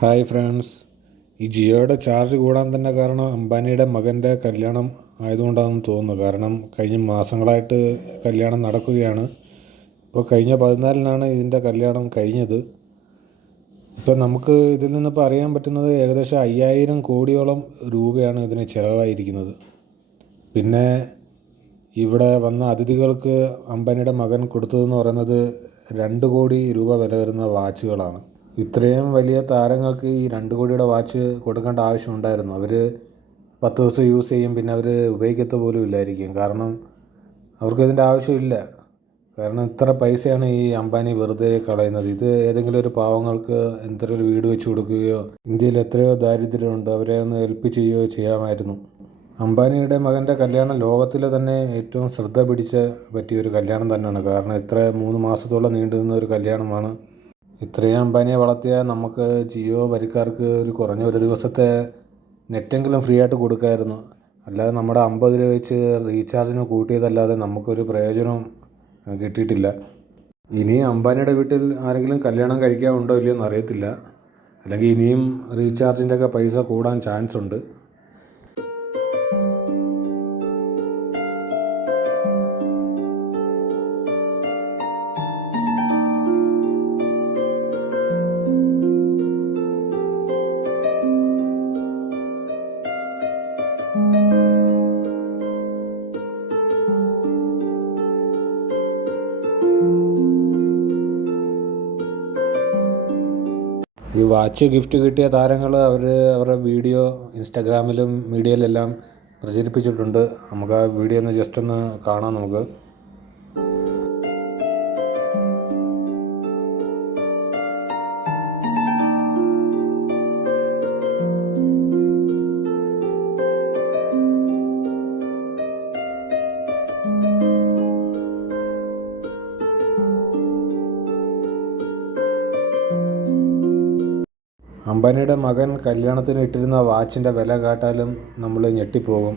Hi friends. ഈ ജിയോയുടെ charge കൂടാൻ തന്നെ കാരണം അംബാനിയുടെ മകൻ്റെ കല്യാണം ആയതുകൊണ്ടാണെന്ന് തോന്നുന്നു. കാരണം കഴിഞ്ഞ മാസങ്ങളായിട്ട് കല്യാണം നടക്കുകയാണ്. ഇപ്പോൾ കഴിഞ്ഞ 14-നാണ് ഇതിൻ്റെ കല്യാണം കഴിഞ്ഞത്. ഇപ്പോൾ നമുക്ക് ഇതിൽ നിന്നിപ്പോൾ അറിയാൻ പറ്റുന്നത് ഏകദേശം 5000 കോടിയോളം രൂപയാണ് ഇതിന് ചിലവായിരിക്കുന്നത്. പിന്നെ ഇവിടെ വന്ന അതിഥികൾക്ക് അംബാനിയുടെ മകൻ കൊടുത്തതെന്ന് പറയുന്നത് 2 കോടി രൂപ വില വരുന്ന വാച്ചുകളാണ്. ഇത്രയും വലിയ താരങ്ങൾക്ക് ഈ 2 കോടിയുടെ വാച്ച് കൊടുക്കേണ്ട ആവശ്യമുണ്ടായിരുന്നു. അവർ 10 ദിവസം യൂസ് ചെയ്യും, പിന്നെ അവർ ഉപയോഗിക്കത്ത പോലും ഇല്ലായിരിക്കും. കാരണം അവർക്കതിൻ്റെ ആവശ്യമില്ല. കാരണം ഇത്ര പൈസയാണ് ഈ അംബാനി വെറുതെ കളയുന്നത്. ഇത് ഏതെങ്കിലും ഒരു പാവങ്ങൾക്ക് എന്തൊരു വീട് വെച്ച് കൊടുക്കുകയോ, ഇന്ത്യയിൽ എത്രയോ ദാരിദ്ര്യമുണ്ട്, അവരെ ഒന്ന് ഹെൽപ്പ് ചെയ്യുകയോ ചെയ്യാമായിരുന്നു. അംബാനിയുടെ മകൻ്റെ കല്യാണം ലോകത്തിലെ തന്നെ ഏറ്റവും ശ്രദ്ധ പറ്റിയൊരു കല്യാണം തന്നെയാണ്. കാരണം ഇത്ര 3 മാസത്തോളം നീണ്ടു നിന്ന ഒരു കല്യാണമാണ്. ഇത്രയും അംബാനിയെ വളർത്തിയാൽ നമുക്ക് ജിയോ വരിക്കാർക്ക് ഒരു ദിവസത്തെ നെറ്റെങ്കിലും ഫ്രീ ആയിട്ട് കൊടുക്കാമായിരുന്നു. അല്ലാതെ നമ്മുടെ 50 രൂപ വെച്ച് റീചാർജിന് കൂട്ടിയതല്ലാതെ നമുക്കൊരു പ്രയോജനവും കിട്ടിയിട്ടില്ല. ഇനി അംബാനിയുടെ വീട്ടിൽ ആരെങ്കിലും കല്യാണം കഴിക്കാറുണ്ടോ ഇല്ലയോ എന്നറിയത്തില്ല. അല്ലെങ്കിൽ ഇനിയും റീചാർജിൻ്റെ ഒക്കെ പൈസ കൂടാൻ ചാൻസ് ഉണ്ട്. ഈ വാച്ച് ഗിഫ്റ്റ് കിട്ടിയ താരങ്ങൾ അവരുടെ വീഡിയോ ഇൻസ്റ്റാഗ്രാമിലും മീഡിയയിലെല്ലാം പ്രചരിപ്പിച്ചിട്ടുണ്ട്. നമുക്ക് ആ വീഡിയോ ഒന്ന് ജസ്റ്റ് ഒന്ന് കാണാം. നമുക്ക് അംബാനിയുടെ മകൻ കല്യാണത്തിന് ഇട്ടിരുന്ന വാച്ചിൻ്റെ വില കേട്ടാലും നമ്മൾ ഞെട്ടിപ്പോകും.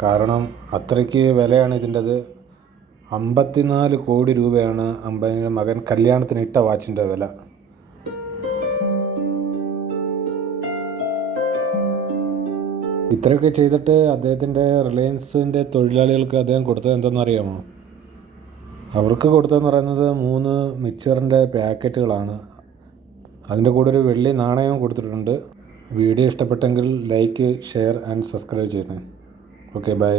കാരണം അത്രയ്ക്ക് വിലയാണ് ഇതിൻ്റെത്. 54 കോടി രൂപയാണ് അംബാനിയുടെ മകൻ കല്യാണത്തിന് ഇട്ട വാച്ചിൻ്റെ വില. ഇത്രയൊക്കെ ചെയ്തിട്ട് അദ്ദേഹത്തിൻ്റെ റിലയൻസിൻ്റെ തൊഴിലാളികൾക്ക് അദ്ദേഹം കൊടുത്തത് എന്തെന്നറിയാമോ? അവർക്ക് കൊടുത്തതെന്ന് പറയുന്നത് 3 മിക്സറിൻ്റെ പാക്കറ്റുകളാണ്. അതിൻ്റെ കൂടെ ഒരു വെള്ളി നാണയവും കൊടുത്തിട്ടുണ്ട്. വീഡിയോ ഇഷ്ടപ്പെട്ടെങ്കിൽ ലൈക്ക്, ഷെയർ ആൻഡ് സബ്സ്ക്രൈബ് ചെയ്യണേ. Okay, by.